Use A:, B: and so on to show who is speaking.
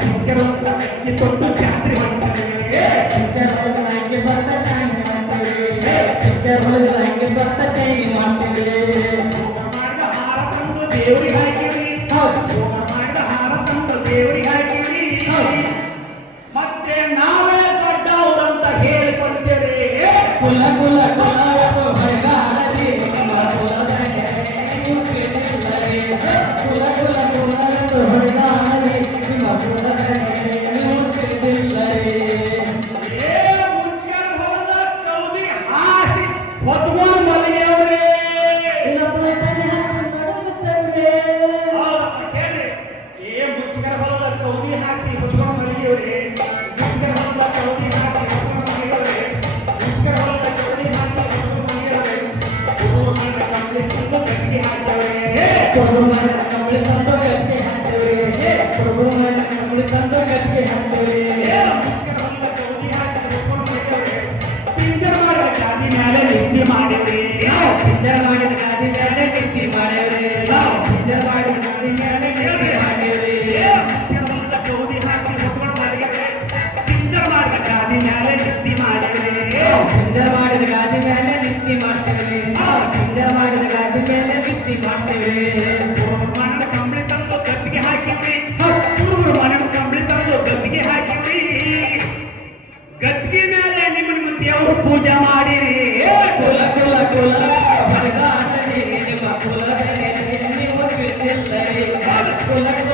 A: Grazie.
B: ప్రభువు మన కమ్ములు తండ్రి కట్టి
A: ಮ್ಯಾಲೆ ನಿದ್ದೆ ಮಾಡಿದ್ರಿ ನಾವು ಪಿಂಜರ ಮಾಡಿದ ಗಾದಿ ಮೇಲೆ ಗಿಟ್ಟಿ ಮಾಡೇವ್ರಿ. ನಾವು ಪಿಂಜರ ಮಾಡಿದ ಗಾದಿ ಮೇಲೆ ಗಿಟ್ಟಿ ಮಾಡೇವ್ರಿ. ನಾವು ಪಿಂಜರ ಮಾಡಿದ ಗಾದಿ ಮೇಲೆ ನಿತ್ತಿ ಮಾಡ್ತೇವೆ. ನಾವು ಪಿಂಜರ ಮಾಡಿದ ಗಾದಿ ಮೇಲೆ ನಿತ್ತಿ ಮಾಡ್ತೇವೆ. ಗದ್ದಿಗೆ ಮೇಲೆ ನಿಮ್ಮ ದೇವರು ಪೂಜೆ ಮಾಡಿರಿ
B: இல்லை